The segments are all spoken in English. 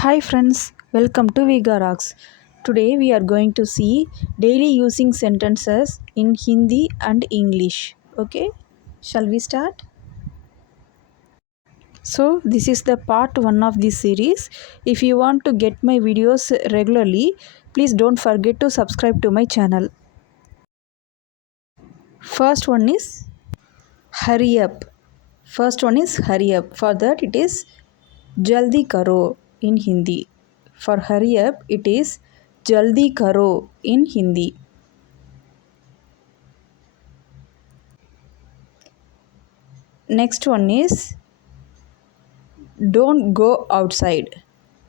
Hi friends, welcome to vigarocks. Today we are going to see daily using sentences in Hindi and English. Okay, shall we start? So this is the part 1 of this series. If you want to get my videos regularly, please don't forget to subscribe to my channel. First one is hurry up. First one is hurry up. For that it is jaldi karo in Hindi. For hurry up it is jaldi karo in Hindi. Next one is don't go outside.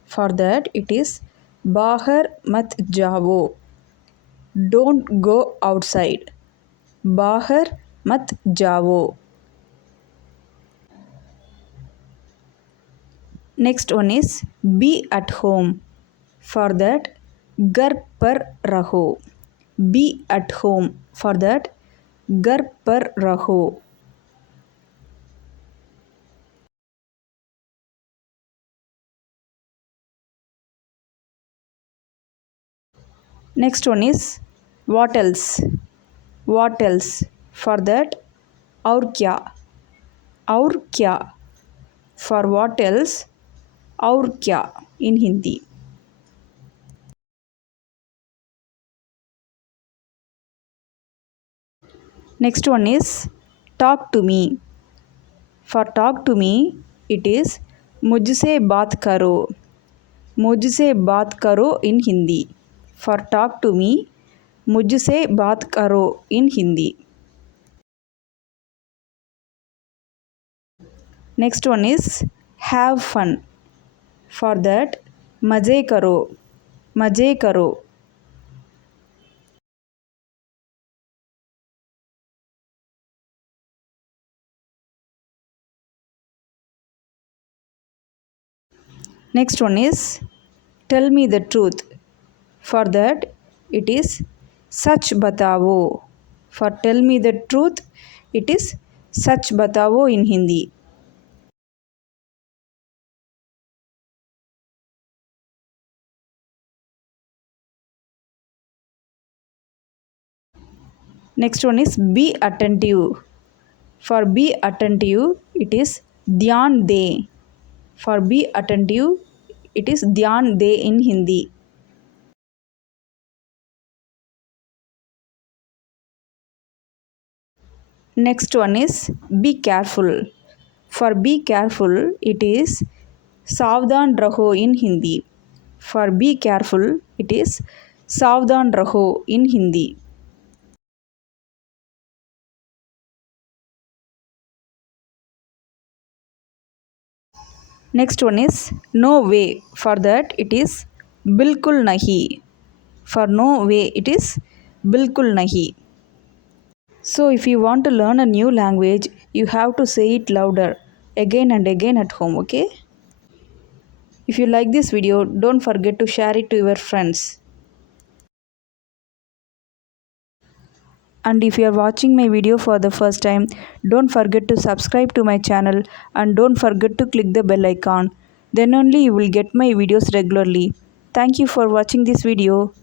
For that it is bahar mat jao. Don't go outside. Bahar mat jao. Next one is be at home. For that घर पर रहो. Be at home. For that घर पर रहो. Next one is what else? What else? For that और क्या? और क्या? For what else? और क्या in Hindi. Next one is talk to me. For talk to me it is मुझसे बात करो. मुझसे बात करो in Hindi. For talk to me मुझसे बात करो in Hindi. Next one is have fun. For that मज़े करो. मज़े करो. Next one is tell me the truth. For that it is सच बताओ. For tell me the truth it is सच बताओ in Hindi. Next one is be attentive. For be attentive it is ध्यान दे. For be attentive it is ध्यान दे in Hindi. Next one is be careful. For be careful it is सावधान रहो in Hindi. For be careful it is सावधान रहो in Hindi. Next one is no way. For that it is बिल्कुल नहीं. For no way it is बिल्कुल नहीं. So if you want to learn a new language, you have to say it louder again and again at home, okay? If you like this video, don't forget to share it to your friends. And if you are watching my video for the first time, don't forget to subscribe to my channel and don't forget to click the bell icon. Then only you will get my videos regularly. Thank you for watching this video.